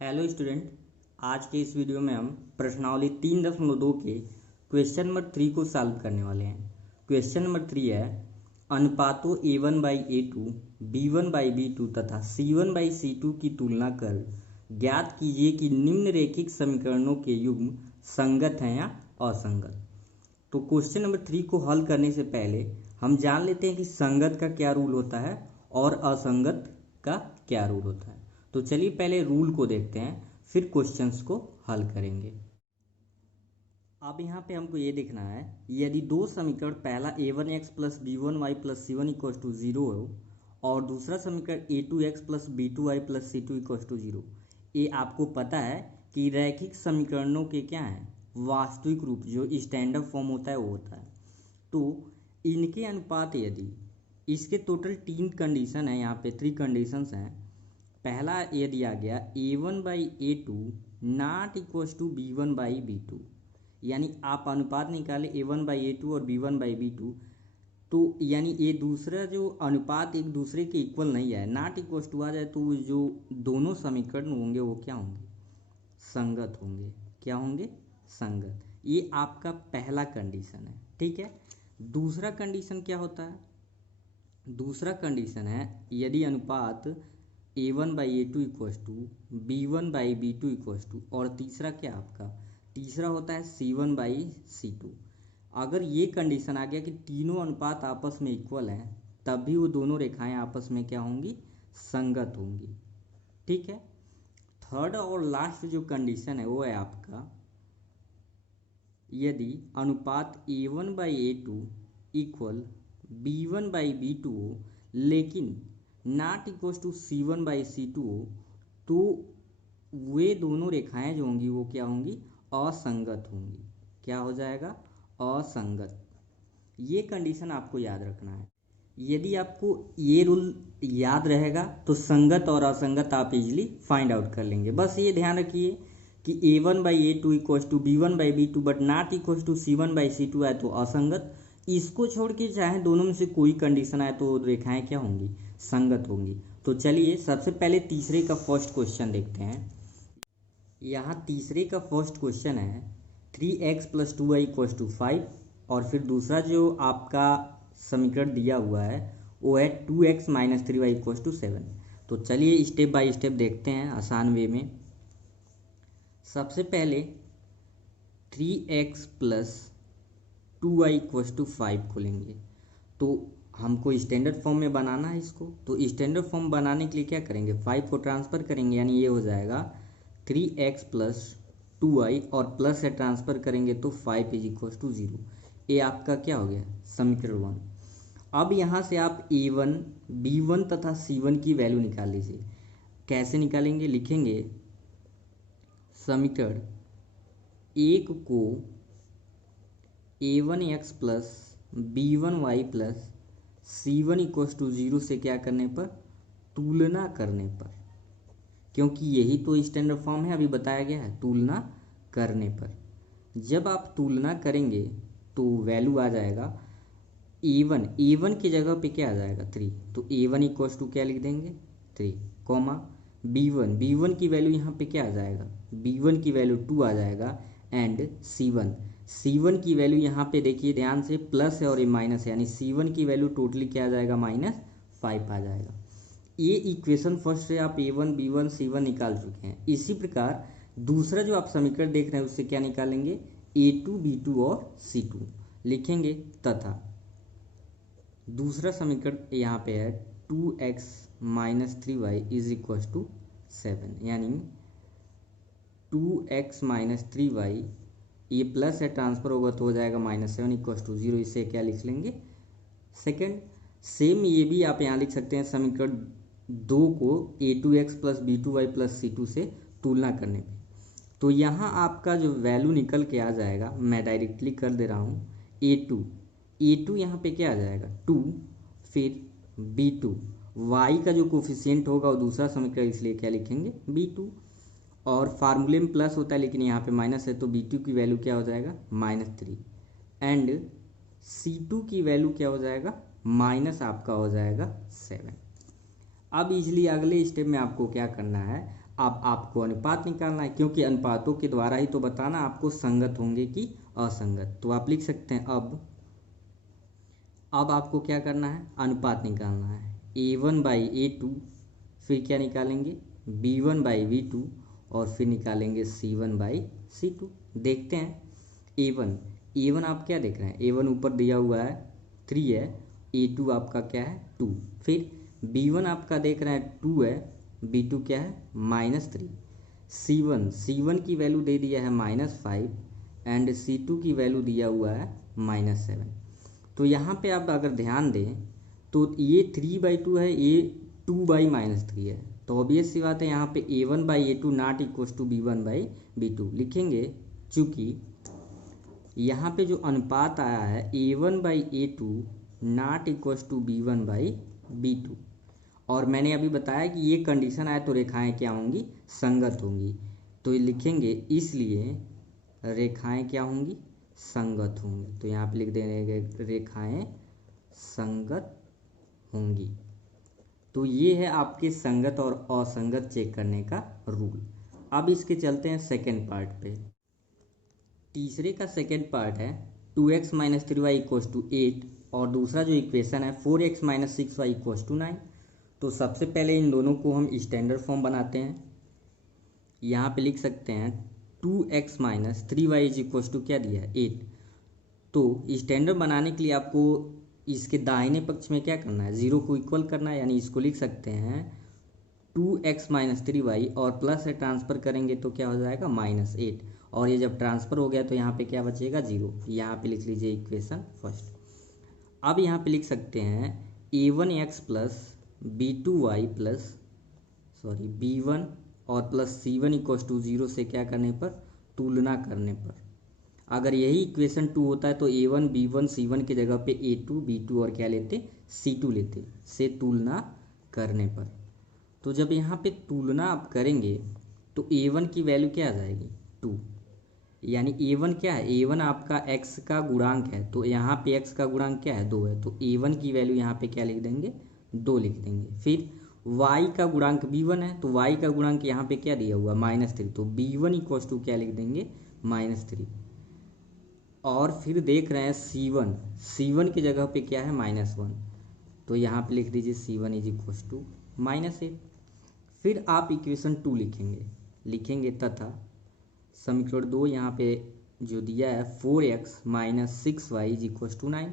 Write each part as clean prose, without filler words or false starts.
Hello student. आज के इस वीडियो में हम प्रश्नावली 3.2 के क्वेश्चन नंबर 3 को सॉल्व करने वाले हैं। क्वेश्चन नंबर 3 है अनुपातों A1/A2, B1/B2 तथा C1/C2 की तुलना कर ज्ञात कीजिए कि निम्नलिखित समीकरणों के युग्म संगत हैं या असंगत। तो क्वेश्चन नंबर 3 को हल करने से पहले हम जान लेते हैं कि संगत का क्या रूल होता है और असंगत का क्या रूल होता है। तो चलिए पहले रूल को देखते हैं, फिर क्वेश्चंस को हल करेंगे। अब यहाँ पे हमको ये देखना है, यदि दो समीकरण पहला a1x plus b1y plus c1 equal to 0 हो और दूसरा समीकरण a2x plus b2y plus c2 equal to 0, ये आपको पता है कि रैखिक समीकरणों के क्या हैं, वास्तविक रूप जो स्टैंडर्ड फॉर्म होता है वो होता है। तो इनके अनुपात यदि इसके टोटल 3 कंडीशन है, यहाँ पे 3 कंडीशंस हैं। पहला ये दिया गया a1/A2 not equals to b1/B2, यानी आप अनुपात निकाले a1/A2 और b1/B2, तो यानी ये दूसरा जो अनुपात एक दूसरे के इक्वल नहीं है, नॉट इक्वल्स टू आ जाए तो जो दोनों समीकरण होंगे वो क्या होंगे, संगत होंगे। क्या होंगे, संगत। ये आपका पहला कंडीशन है, ठीक है। दूसरा कंडीशन क्या होता है, दूसरा कंडीशन है यदि अनुपात a1/A2 equals to b1/B2 equals to, और तीसरा क्या आपका, तीसरा होता है c1/C2। अगर ये कंडीशन आ गया कि तीनों अनुपात आपस में इक्वल हैं, तब भी वो दोनों रेखाएं आपस में क्या होंगी, संगत होंगी, ठीक है। थर्ड और लास्ट जो कंडीशन है वो है आपका यदि अनुपात a1/A2 इक्वल b1/B2 हो लेकिन नॉट इक्वल्स टू c1/C2 हो, तो वे दोनों रेखाएं जो होंगी वो क्या होंगी, असंगत होंगी। क्या हो जाएगा, असंगत। ये कंडीशन आपको याद रखना है। यदि आपको ये रूल याद रहेगा तो संगत और असंगत आप इजीली फाइंड आउट कर लेंगे। बस ये ध्यान रखिए कि a1/A2 equals to b1/B2 but not equals to c1/C2 आए तो असंगत। इसको छोड़ के चाहे दोनों में से कोई कंडीशन आए तो रेखाएं क्या होंगी, संगत होंगी। तो चलिए सबसे पहले तीसरे का फर्स्ट क्वेश्चन देखते हैं। यहाँ तीसरे का फर्स्ट क्वेश्चन है 3x plus 2y equals to 5, और फिर दूसरा जो आपका समीकरण दिया हुआ है वो है 2x minus 3y equals to 7। तो चलिए स्टेप बाय स्टेप देखते हैं आसान वे में। सबसे पहले 3x plus 2y equals to 5 खोलेंगे, तो हमको स्टैंडर्ड फॉर्म में बनाना है इसको। तो स्टैंडर्ड फॉर्म बनाने के लिए क्या करेंगे, 5 को ट्रांसफ़र करेंगे, यानी ये हो जाएगा 3x प्लस 2y, और प्लस से ट्रांसफ़र करेंगे तो 5 इज इक्वल्स टू 0। ये आपका क्या हो गया, समीकरण 1। अब यहाँ से आप a1, b1 तथा c1 की वैल्यू निकाल लीजिए। कैसे निकालेंगे, लिखेंगे समीकरण एक को a1x plus b1y plus c1 equals to 0 से क्या करने पर, तुलना करने पर, क्योंकि यही तो स्टैंडर्ड फॉर्म है, अभी बताया गया है, तुलना करने पर। जब आप तुलना करेंगे तो वैल्यू आ जाएगा a1 की जगह पे क्या आ जाएगा 3, तो a1 इक्वल्स टू क्या लिख देंगे 3, कॉमा b1 की वैल्यू यहाँ पे क्या आ जाएगा, b1 की वैल्यू 2 आ जाएगा, एंड c1 की वैल्यू यहाँ पे देखिए ध्यान से, प्लस है और ये माइनस है, यानी c1 की वैल्यू टोटली क्या आ जाएगा, -5 आ जाएगा। ये इक्वेशन फर्स्ट से आप a1, b1, c1 निकाल चुके हैं। इसी प्रकार दूसरा जो आप समीकरण देख रहे हैं उससे क्या निकालेंगे, a2, b2 और c2 लिखेंगे, तथा दूसरा समीकरण यहाँ पे है 2x minus 3y is equal to 7, यानी 2x माइनस 3y, ये प्लस है ट्रांसफर होगा तो हो जाएगा -7 इक्वल टू 0। इसे क्या लिख लेंगे, सेकेंड। सेम ये भी आप यहाँ लिख सकते हैं समीकरण 2 को a2x plus b2y plus c2 से तुलना करने पे। तो यहाँ आपका जो वैल्यू निकल के आ जाएगा, मैं डायरेक्टली कर दे रहा हूँ, a2 यहाँ पे क्या आ जाएगा 2, फिर b2, y का जो कोफिशिएंट होगा वो दूसरा समीकरण, इसलिए क्या लिखेंगे b2, और फार्मूले में प्लस होता है लेकिन यहाँ पे माइनस है, तो b2 की वैल्यू क्या हो जाएगा -3, एंड c2 की वैल्यू क्या हो जाएगा, माइनस आपका हो जाएगा 7। अब इजली अगले स्टेप में आपको क्या करना है, अब आपको अनुपात निकालना है, क्योंकि अनुपातों के द्वारा ही तो बताना आपको संगत होंगे कि असंगत। तो आप लिख सकते हैं अब आपको क्या करना है, अनुपात निकालना है। A1/A2, फिर क्या निकालेंगे B1/V2, और फिर निकालेंगे C1/C2। देखते हैं A1 आप क्या देख रहे हैं, A1 ऊपर दिया हुआ है 3 है, A2 आपका क्या है 2, फिर B1 आपका देख रहे हैं 2 है, B2 क्या है -3, C1 की वैल्यू दे दिया है -5 एंड C2 की वैल्यू दिया हुआ है -7। तो यहाँ पे आप अगर ध्यान दें तो ये 3/2 है, ये 2/-3 है, तो ऑब्वियस सी बात है यहाँ पे A1/A2 not equal to B1/B2 लिखेंगे। चूँकि यहाँ पे जो अनुपात आया है A1/A2 not equal to B1/B2, और मैंने अभी बताया कि ये कंडीशन आए तो रेखाएं क्या होंगी, संगत होंगी। तो ये लिखेंगे इसलिए रेखाएं क्या होंगी, संगत होंगी। तो यहाँ पे लिख देंगे रेखाएं संगत होंगी। तो ये है आपके संगत और असंगत चेक करने का रूल। अब इसके चलते हैं सेकेंड पार्ट पे। तीसरे का सेकेंड पार्ट है 2x - 3y = 8, और दूसरा जो इक्वेशन है 4x - 6y = 9। तो सबसे पहले इन दोनों को हम स्टैंडर्ड फॉर्म बनाते हैं। यहाँ पे लिख सकते हैं 2x - 3y = क्या दिया है 8। तो स्टैंडर्ड बनाने के लिए आपको इसके दाहिने पक्ष में क्या करना है, 0 को इक्वल करना है, यानी इसको लिख सकते हैं 2x - 3y, और प्लस से ट्रांसफ़र करेंगे तो क्या हो जाएगा -8, और ये जब ट्रांसफ़र हो गया तो यहाँ पे क्या बचेगा 0। यहाँ पे लिख लीजिए इक्वेशन फर्स्ट। अब यहाँ पे लिख सकते हैं a1x plus b2y plus b1 और प्लस c1 = 0 से क्या करने पर, तुलना करने पर। अगर यही इक्वेशन 2 होता है तो a1 b1 c1 की जगह पे a2 b2 और क्या लेते c2 लेते, से तुलना करने पर। तो जब यहाँ पे तुलना आप करेंगे तो a1 की वैल्यू क्या आ जाएगी 2, यानी a1 क्या है, a1 आपका x का गुणांक है, तो यहाँ पे x का गुणांक क्या है 2 है, तो a1 की वैल्यू यहाँ पे क्या लिख देंगे 2 लिख देंगे। फिर y का गुणांक b1 है, तो y का गुणांक यहाँ पे क्या दिया हुआ -3, तो b1 = क्या लिख देंगे -3। और फिर देख रहे हैं C1 की जगह पे क्या है -1, तो यहाँ पे लिख दीजिए C1 = -8। फिर आप इक्वेशन 2 लिखेंगे तथा समीकरण 2 यहाँ पे जो दिया है 4x - 6y = 9।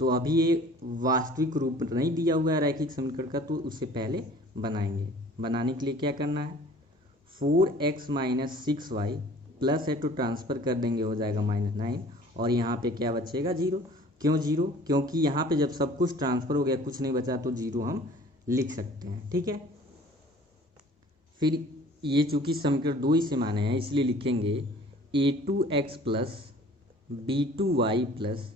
तो अभी ये वास्तविक रूप नहीं दिया हुआ है रैखिक समीकरण का, तो उससे पहले बनाएंगे। बनाने के लिए क्या करना है, 4x - 6y प्लस है तो ट्रांसफ़र कर देंगे, हो जाएगा -9, और यहाँ पे क्या बचेगा 0। क्यों 0, क्योंकि यहाँ पे जब सब कुछ ट्रांसफ़र हो गया कुछ नहीं बचा तो 0 हम लिख सकते हैं, ठीक है। फिर ये चूँकि समीकरण 2 ही से माने हैं इसलिए लिखेंगे a2x plus b2y plus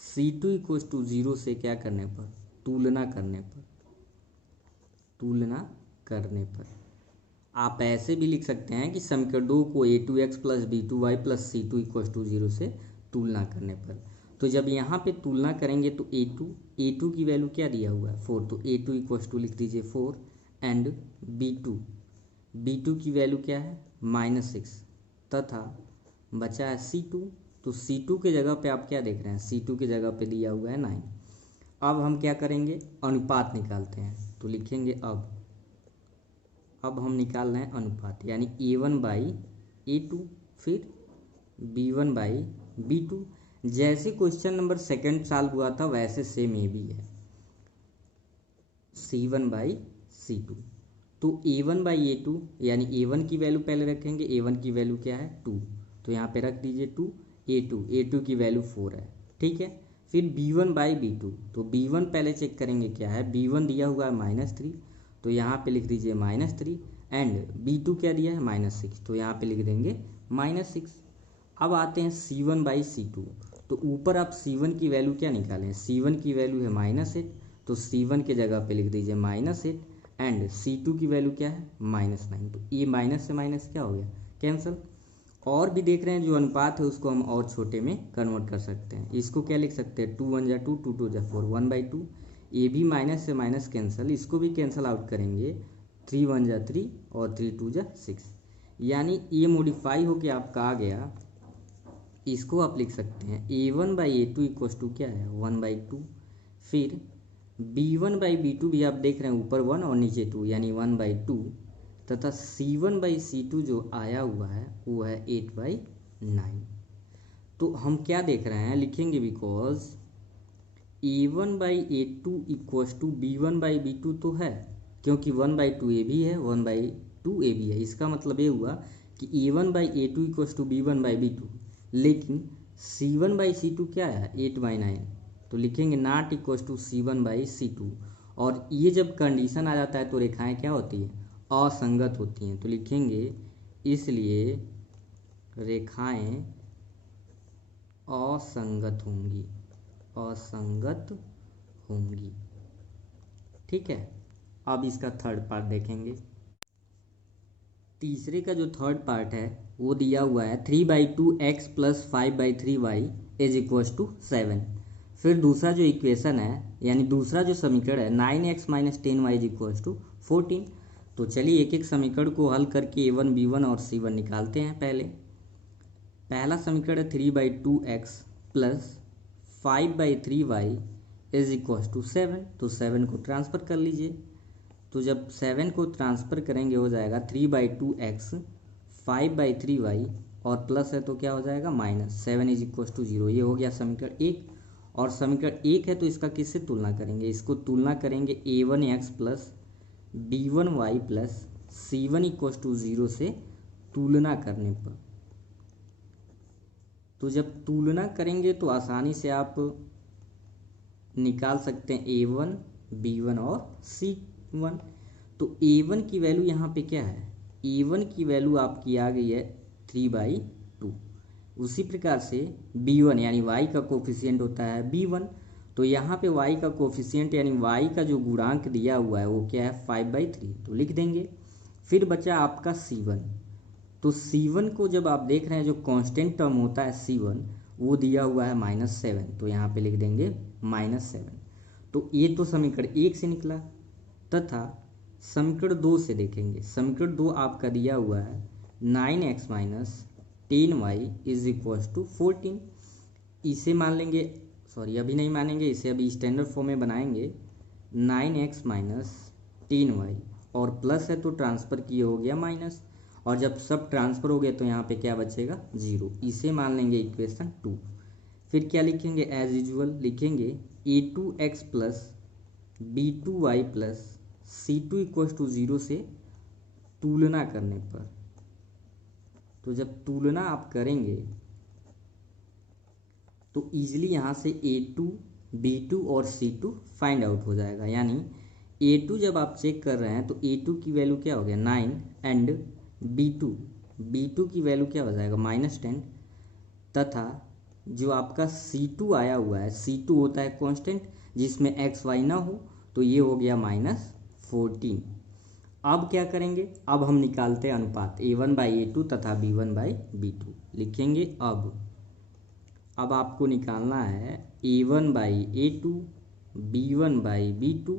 c2 = 0 से क्या करने पर, तुलना करने पर। आप ऐसे भी लिख सकते हैं कि समीकरण 2 को a2x plus b2y plus c2 = 0 से तुलना करने पर। तो जब यहाँ पे तुलना करेंगे तो a2 की वैल्यू क्या दिया हुआ है 4, तो a2 = लिख दीजिए 4, एंड b2 की वैल्यू क्या है -6, तथा बचा है c2, तो c2 के जगह पे आप क्या देख रहे हैं, c2 की जगह पे दिया हुआ है 9। अब हम क्या करेंगे, अनुपात निकालते हैं। तो लिखेंगे अब हम निकाल रहे हैं अनुपात, यानी a1/a2 फिर b1/b2। जैसे क्वेश्चन नंबर सेकंड सॉल्व हुआ था वैसे सेम ये भी है, c1/c2। तो a1/a2 यानी a1 की वैल्यू पहले रखेंगे, a1 की वैल्यू क्या है 2, तो यहाँ पे रख दीजिए 2, a2 की वैल्यू 4 है, ठीक है। फिर b1/b2, तो b1 पहले चेक करेंगे क्या है, b1 दिया हुआ है -3, तो यहाँ पे लिख दीजिए -3, एंड b2 क्या दिया है -6, तो यहाँ पे लिख देंगे -6। अब आते हैं c1/c2, तो ऊपर आप c1 की वैल्यू क्या निकालें, c1 की वैल्यू है -8, तो c1 के जगह पे लिख दीजिए -8, एंड c2 की वैल्यू क्या है -9, तो ये माइनस से माइनस क्या हो गया कैंसिल। और भी देख रहे हैं जो अनुपात है उसको हम और छोटे में कन्वर्ट कर सकते हैं। इसको क्या लिख सकते हैं 2 × 1 = 2, 2 × 2 = 4, 1/2। ये भी माइनस से माइनस कैंसिल, इसको भी कैंसिल आउट करेंगे 3 1 जा 3 और 3 2 जा 6, यानी ये मॉडिफाई होके आपका आ गया। इसको आप लिख सकते हैं A1/A2 इक्वस टू क्या है 1/2। फिर B1/B2 भी आप देख रहे हैं ऊपर 1 और नीचे 2 यानी 1/2, तथा C1/C2 जो आया हुआ है वो है 8/9। तो हम क्या देख रहे हैं, लिखेंगे because A1/A2 equals to B1/B2 तो है, क्योंकि 1/2 ये भी है 1/2 ये भी है। इसका मतलब ये हुआ कि A1/A2 इक्वस टू B1/B2, लेकिन C1/C2 क्या है 8/9, तो लिखेंगे नॉट इक्वस टू C1/C2। और ये जब कंडीशन आ जाता है तो रेखाएं क्या होती है, असंगत होती हैं। तो लिखेंगे इसलिए रेखाएं असंगत होंगी, असंगत होंगी। ठीक है, अब इसका थर्ड पार्ट देखेंगे। तीसरे का जो थर्ड पार्ट है वो दिया हुआ है 3/2x + 5/3y is equals to 7। फिर दूसरा जो इक्वेशन है यानी दूसरा जो समीकरण है 9x - 10y is equals to 14। तो चलिए एक एक समीकरण को हल करके A1 B1 और C1 निकालते हैं। पहला समीकरण है 3/2x + 5/3y is equals to 7। तो 7 को ट्रांसफ़र कर लीजिए। तो जब 7 को ट्रांसफ़र करेंगे हो जाएगा 3/2x 5/3y और प्लस है तो क्या हो जाएगा -7 इज इक्वल टू 0। ये हो गया समीकरण 1। और समीकरण 1 है तो इसका किससे तुलना करेंगे, इसको तुलना करेंगे A1x + B1y + C1 equal to 0 से तुलना करने पर। तो जब तुलना करेंगे तो आसानी से आप निकाल सकते हैं A1 B1 और C1। तो A1 की वैल्यू यहाँ पे क्या है, A1 की वैल्यू आपकी आ गई है 3/2। उसी प्रकार से B1 यानी y का कोफिशिएंट होता है B1, तो यहाँ पे y का कोफिशिएंट यानी y का जो गुणांक दिया हुआ है वो क्या है 5/3, तो लिख देंगे। फिर बचा आपका C1। तो C1 को जब आप देख रहे हैं जो कांस्टेंट टर्म होता है C1 वो दिया हुआ है -7, तो यहाँ पे लिख देंगे -7। तो ये तो समीकरण 1 से निकला। तथा समीकरण 2 से देखेंगे। समीकरण 2 आपका दिया हुआ है 9x - 10y is equal to 14। इसे मान लेंगे, सॉरी अभी नहीं मानेंगे, इसे अभी स्टैंडर्ड फॉर्म में बनाएंगे। 9x - 10y और प्लस है तो ट्रांसफ़र किए हो गया माइनस, और जब सब ट्रांसफ़र हो गया तो यहाँ पे क्या बचेगा 0। इसे मान लेंगे इक्वेशन 2। फिर क्या लिखेंगे, एज यूजुअल लिखेंगे A2x + B2y + C2 equal to 0 से तुलना करने पर। तो जब तुलना आप करेंगे तो ईजिली यहाँ से A2 B2 और C2 फाइंड आउट हो जाएगा। यानी A2 जब आप चेक कर रहे हैं तो A2 की वैल्यू क्या हो गया 9 एंड B2 की वैल्यू क्या हो जाएगा -10। तथा जो आपका C2 आया हुआ है, C2 होता है कांस्टेंट जिसमें x y ना हो, तो ये हो गया -14। अब क्या करेंगे, अब हम निकालते हैं अनुपात A1/A2 तथा B1/B2। लिखेंगे अब आपको निकालना है A1/A2 B1/B2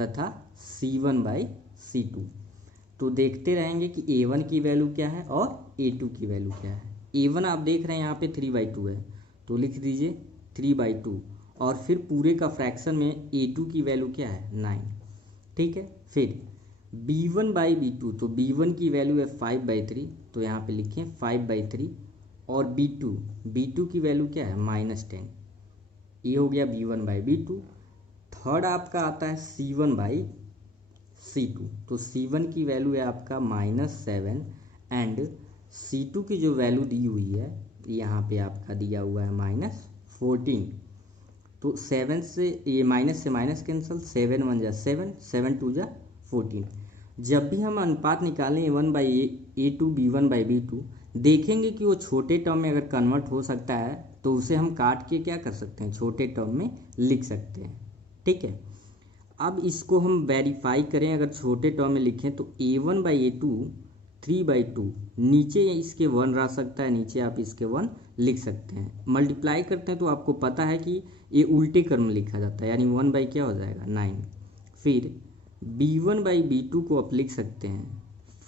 तथा C1/C2। तो देखते रहेंगे कि A1 की वैल्यू क्या है और A2 की वैल्यू क्या है। A1 आप देख रहे हैं यहाँ पे 3/2 है, तो लिख दीजिए 3/2 और फिर पूरे का फ्रैक्शन में A2 की वैल्यू क्या है 9। ठीक है, फिर B1/B2, तो B1 की वैल्यू है 5/3, तो यहाँ पे लिखें 5/3 और B2 की वैल्यू क्या है -10। ये हो गया B1/B2। थर्ड आपका आता है C1/C2, तो C1 की वैल्यू है आपका -7 एंड C2 की जो वैल्यू दी हुई है यहाँ पे आपका दिया हुआ है -14। तो 7 से ये माइनस से माइनस कैंसिल, 7 1 जा 7, 7 2 जा 14। जब भी हम अनुपात निकालें A1/A2 B1/B2, देखेंगे कि वो छोटे टर्म में अगर कन्वर्ट हो सकता है तो उसे हम काट के क्या कर सकते हैं, छोटे टर्म में लिख सकते हैं। ठीक है, अब इसको हम वेरीफाई करें, अगर छोटे टर्म में लिखें तो A1/A2 3/2, नीचे इसके 1 रह सकता है, नीचे आप इसके 1 लिख सकते हैं। मल्टीप्लाई करते हैं तो आपको पता है कि ये उल्टे क्रम में लिखा जाता है, यानी 1 बाई क्या हो जाएगा 9। फिर b1/b2 को आप लिख सकते हैं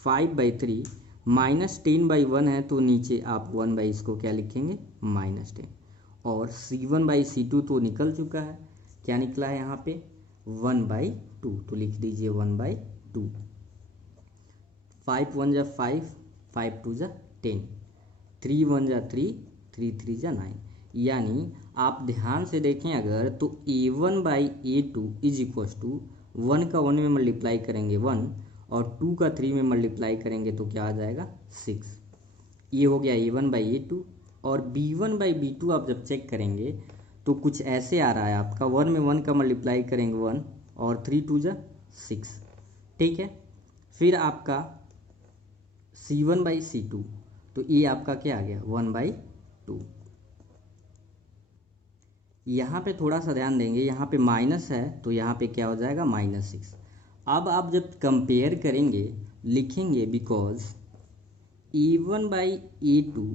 5/3 -10/1 है तो नीचे आप 1 इसको क्या लिखेंगे -10 और c1/c2 तो निकल चुका है, क्या निकला है यहाँ पे 1/2 तो लिख दीजिए 1/2। 5 1 जा 5, 5 2 जा 10, 3 1 जा 3, 3 3 जा 9। यानी आप ध्यान से देखें अगर तो a1/a2 इज इक्व टू 1 का 1 में मल्टीप्लाई करेंगे 1 और 2 का 3 में मल्टीप्लाई करेंगे तो क्या आ जाएगा 6। ये हो गया a1/a2 और b1/b2 आप जब चेक करेंगे तो कुछ ऐसे आ रहा है आपका 1 में 1 का मल्टीप्लाई करेंगे 1 और 3 2 जा 6, ठीक है। फिर आपका c1/c2 तो ये आपका क्या आ गया 1/2। यहाँ पे थोड़ा सा ध्यान देंगे, यहाँ पे माइनस है तो यहाँ पे क्या हो जाएगा -6। अब आप जब कंपेयर करेंगे लिखेंगे because a1/a2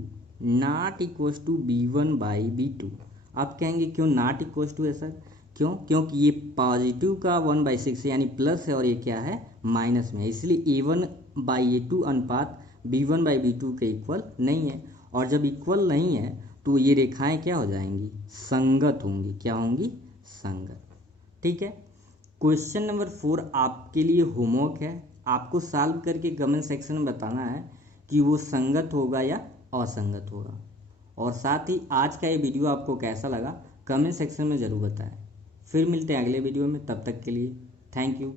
not equals to b1/b2। आप कहेंगे क्यों नॉट इक्वल्स टू है सर, क्योंकि ये पॉजिटिव का 1/6 यानी प्लस है और ये क्या है माइनस में है, इसलिए a1/a2 अनुपात b1/b2 के इक्वल नहीं है। और जब इक्वल नहीं है तो ये रेखाएं क्या हो जाएंगी संगत होंगी, क्या होंगी संगत, ठीक है। क्वेश्चन नंबर 4 आपके लिए होमवर्क है, आपको सॉल्व करके कमेंट सेक्शन में बताना है कि वो संगत होगा या असंगत होगा। और साथ ही आज का ये वीडियो आपको कैसा लगा कमेंट सेक्शन में ज़रूर बताएं। फिर मिलते हैं अगले वीडियो में, तब तक के लिए थैंक यू।